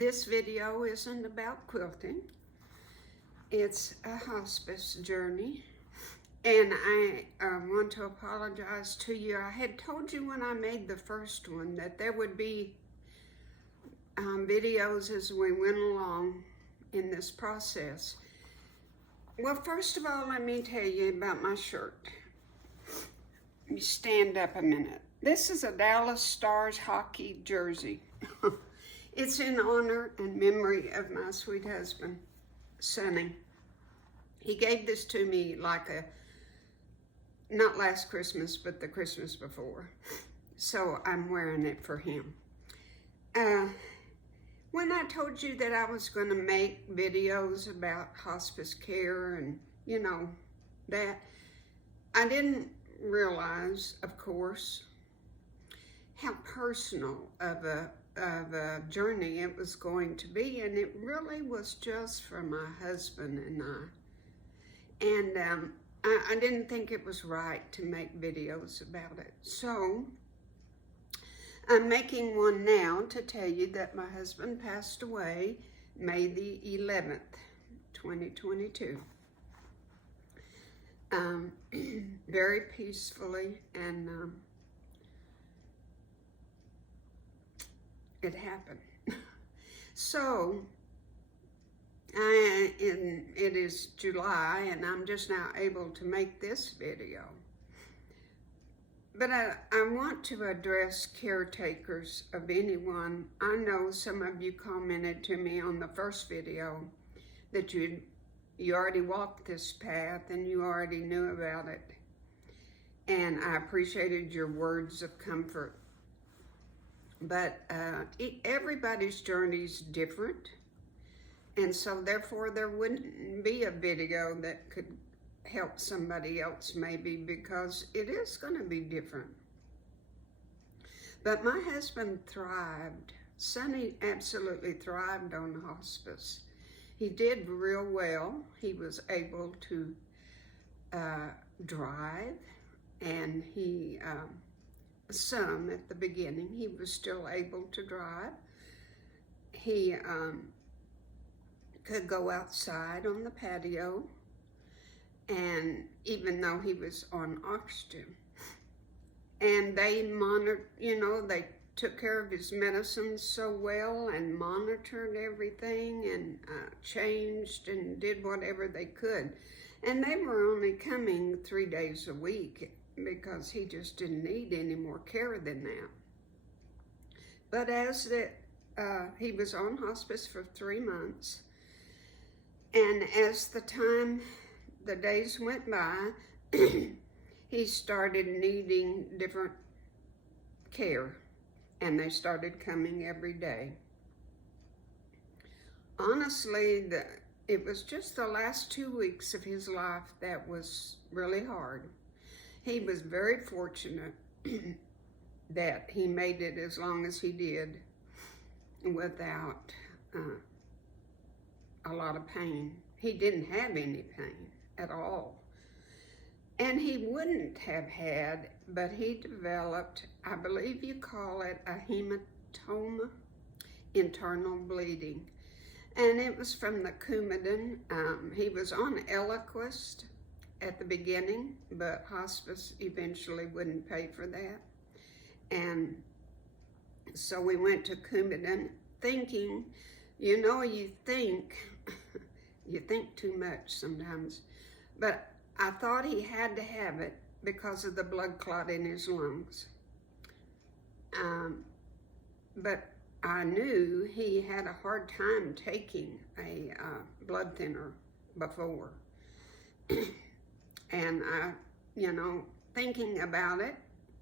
This video isn't about quilting. It's a hospice journey. And I want to apologize to you. I had told you when I made the first one that there would be videos as we went along in this process. Well, first of all, let me tell you about my shirt. Let me stand up a minute. This is a Dallas Stars hockey jersey. It's in honor and memory of my sweet husband, Sonny. He gave this to me not last Christmas, but the Christmas before. So I'm wearing it for him. When I told you that I was going to make videos about hospice care and, that, I didn't realize, of course, how personal of a journey it was going to be, and it really was just for my husband and I. And I didn't think it was right to make videos about it. So I'm making one now to tell you that my husband passed away May the 11th, 2022. Very peacefully, and it happened. So, it is July, and I'm just now able to make this video. But I want to address caretakers of anyone. I know some of you commented to me on the first video that you already walked this path and you already knew about it. And I appreciated your words of comfort. But everybody's journey is different. And so therefore there wouldn't be a video that could help somebody else maybe, because it is going to be different. But my husband thrived. Sonny absolutely thrived on hospice. He did real well. He was able to drive, and some at the beginning, he was still able to drive. He could go outside on the patio, and even though he was on oxygen. And they monitored, they took care of his medicines so well and monitored everything and changed and did whatever they could. And they were only coming 3 days a week because he just didn't need any more care than that. But he was on hospice for 3 months, and as the days went by, he started needing different care, and they started coming every day. Honestly, it was just the last 2 weeks of his life that was really hard. He was very fortunate that he made it as long as he did without a lot of pain. He didn't have any pain at all. And he wouldn't have had, but he developed, I believe you call it a hematoma, internal bleeding. And it was from the Coumadin. He was on Eliquis at the beginning, but hospice eventually wouldn't pay for that. And so we went to Coumadin thinking, you think too much sometimes, but I thought he had to have it because of the blood clot in his lungs. But I knew he had a hard time taking a blood thinner before. And thinking about it,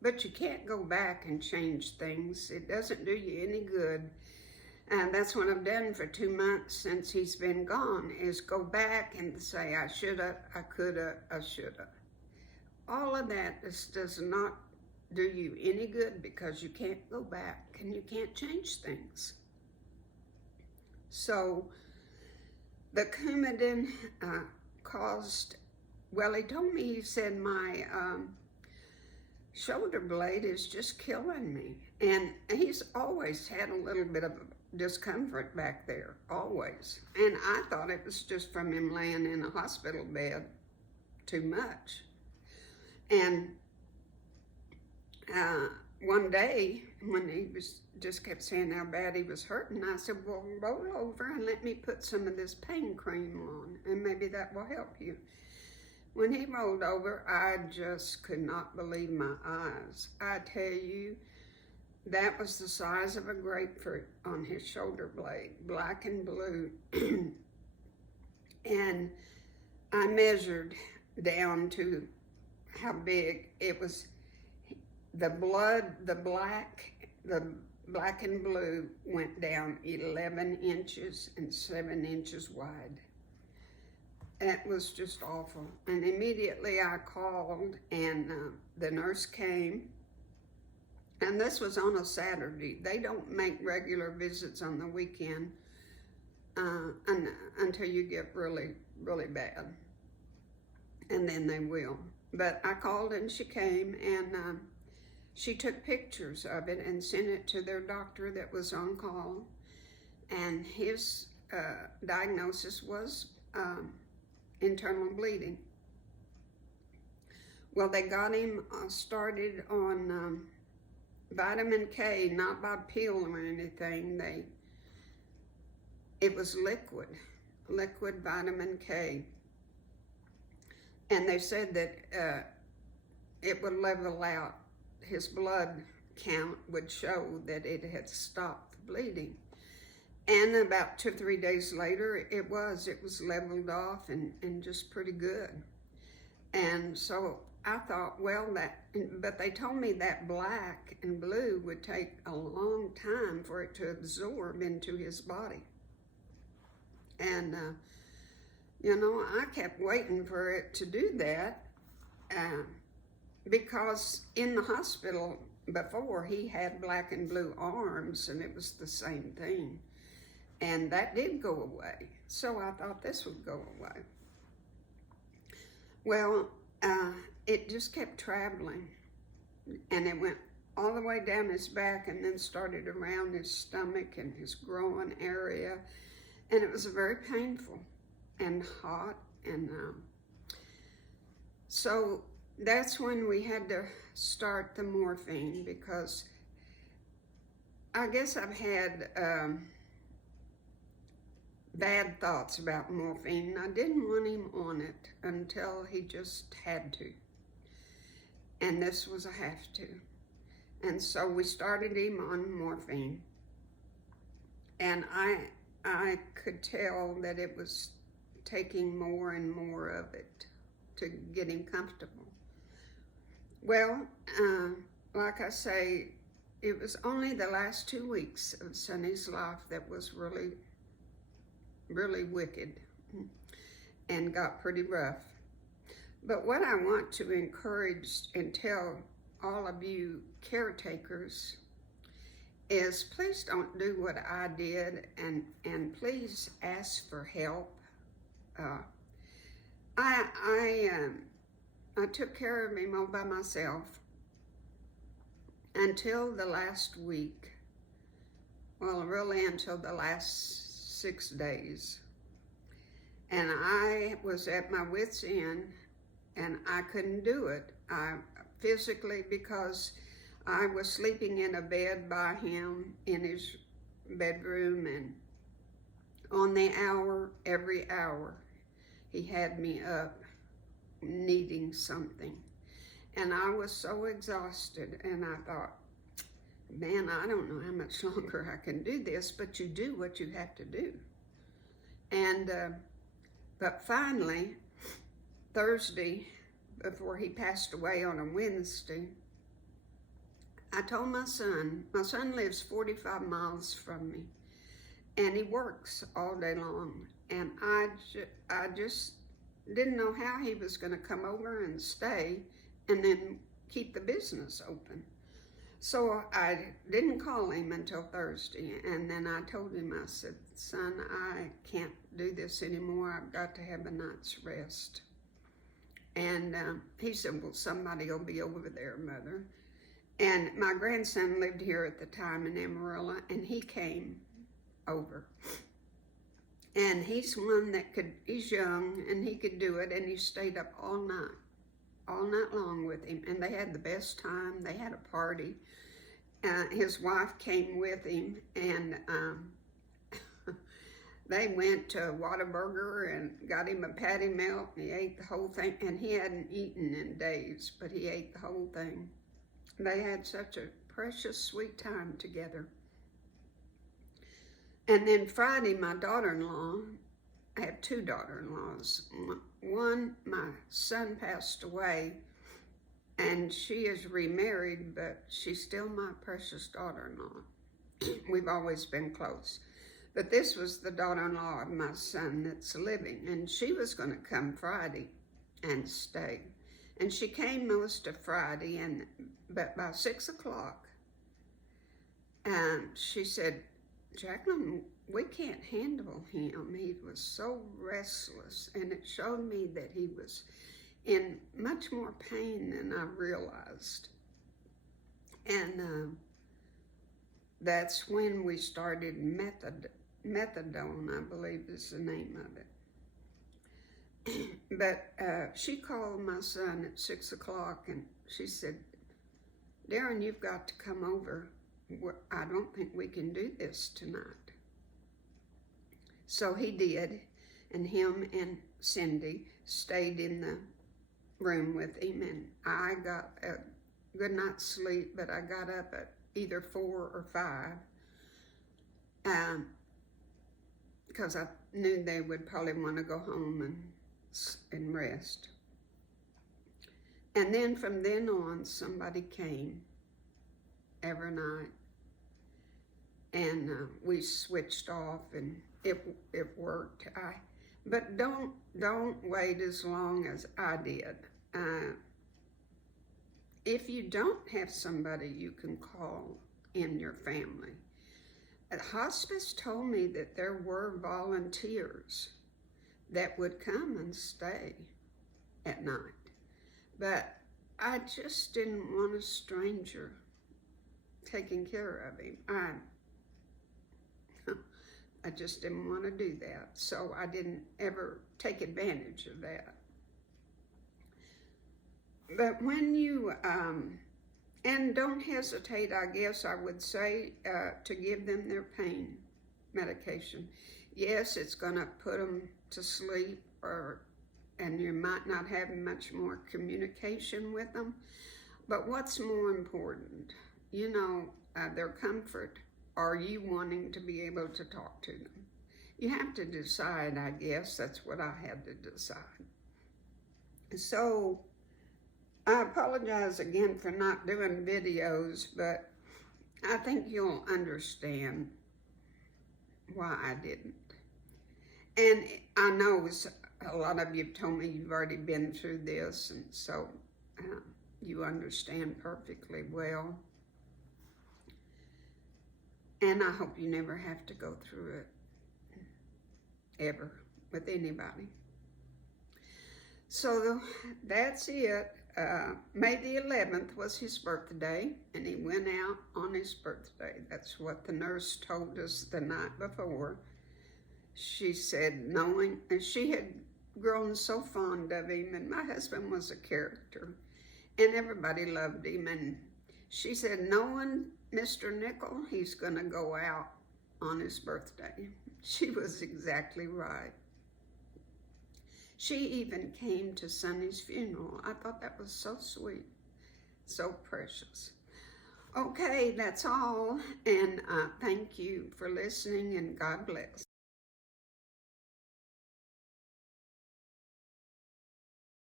but you can't go back and change things. It doesn't do you any good. And that's what I've done for 2 months since he's been gone, is go back and say, I shoulda, I coulda, I shoulda. All of that does not do you any good, because you can't go back and you can't change things. So the Coumadin caused, well, he told me, he said, my shoulder blade is just killing me. And he's always had a little bit of discomfort back there, always. And I thought it was just from him laying in a hospital bed too much. And one day, when he just kept saying how bad he was hurting, I said, well, roll over and let me put some of this pain cream on, and maybe that will help you. When he rolled over, I just could not believe my eyes. I tell you, that was the size of a grapefruit on his shoulder blade, black and blue. And I measured down to how big it was. The blood, the black and blue went down 11 inches and 7 inches wide. It was just awful. And immediately I called, and the nurse came. And this was on a Saturday. They don't make regular visits on the weekend until you get really, really bad. And then they will. But I called and she came, and she took pictures of it and sent it to their doctor that was on call. And his diagnosis was internal bleeding. Well, they got him started on vitamin K, not by pill or anything. It was liquid vitamin K. And they said that it would level out. His blood count would show that it had stopped the bleeding. And about 2 or 3 days later, it was leveled off and just pretty good. And so I thought, well, but they told me that black and blue would take a long time for it to absorb into his body. And, I kept waiting for it to do that because in the hospital before, he had black and blue arms, and it was the same thing. And that did go away. So I thought this would go away. Well, it just kept traveling, and it went all the way down his back and then started around his stomach and his groin area, and it was very painful and hot. And so that's when we had to start the morphine, because I guess I've had bad thoughts about morphine. I didn't want him on it until he just had to. And this was a have to. And so we started him on morphine. And I could tell that it was taking more and more of it to get him comfortable. Well, like I say, it was only the last 2 weeks of Sonny's life that was really, really wicked and got pretty rough. But what I want to encourage and tell all of you caretakers is, please don't do what I did, and please ask for help. I took care of him all by myself until the last week. Well, really until the last 6 days. And I was at my wit's end, and I couldn't do it. Physically, because I was sleeping in a bed by him in his bedroom, and on the hour, every hour, he had me up needing something. And I was so exhausted, and I thought, man, I don't know how much longer I can do this, but you do what you have to do. And, but finally, Thursday, before he passed away on a Wednesday, I told my son lives 45 miles from me, and he works all day long. And I just didn't know how he was going to come over and stay and then keep the business open. So I didn't call him until Thursday, and then I told him, I said, son, I can't do this anymore. I've got to have a night's rest. And he said, well, somebody will be over there, Mother. And my grandson lived here at the time in Amarillo, and he came. over. And he's one that he's young and he could do it, and he stayed up all night long with him, and they had the best time. They had a party. His wife came with him, and they went to Whataburger and got him a patty melt, and he ate the whole thing, and he hadn't eaten in days, but he ate the whole thing. They had such a precious, sweet time together. And then Friday, my daughter-in-law, I have two daughter-in-laws. One, my son passed away, and she is remarried, but she's still my precious daughter-in-law. We've always been close. But this was the daughter-in-law of my son that's living, and she was going to come Friday and stay. And she came most of Friday, but by 6 o'clock, she said, "Jacklyn, we can't handle him. He was so restless." And it showed me that he was in much more pain than I realized. And that's when we started methadone, I believe is the name of it. But she called my son at 6 o'clock, and she said, "Darren, you've got to come over. I don't think we can do this tonight." So he did, and him and Cindy stayed in the room with him, and I got a good night's sleep, but I got up at either 4 or 5, because I knew they would probably want to go home and rest. And then from then on, somebody came every night, and we switched off, and it worked. But don't wait as long as I did. If you don't have somebody you can call in your family, Hospice told me that there were volunteers that would come and stay at night, but I just didn't want a stranger taking care of him. I just didn't want to do that, so I didn't ever take advantage of that. But when you, and don't hesitate, I guess I would say, to give them their pain medication. Yes, it's going to put them to sleep, and you might not have much more communication with them. But what's more important? You know, their comfort. Are you wanting to be able to talk to them? You have to decide, I guess. That's what I had to decide. So I apologize again for not doing videos, but I think you'll understand why I didn't. And I know a lot of you have told me you've already been through this, and so you understand perfectly well. And I hope you never have to go through it, ever, with anybody. So that's it. May the 11th was his birthday, and he went out on his birthday. That's what the nurse told us the night before. She said, knowing, and she had grown so fond of him, and my husband was a character, and everybody loved him, and she said, knowing Mr. Nickel, he's going to go out on his birthday. She was exactly right. She even came to Sonny's funeral. I thought that was so sweet, so precious. Okay, that's all, and thank you for listening, and God bless.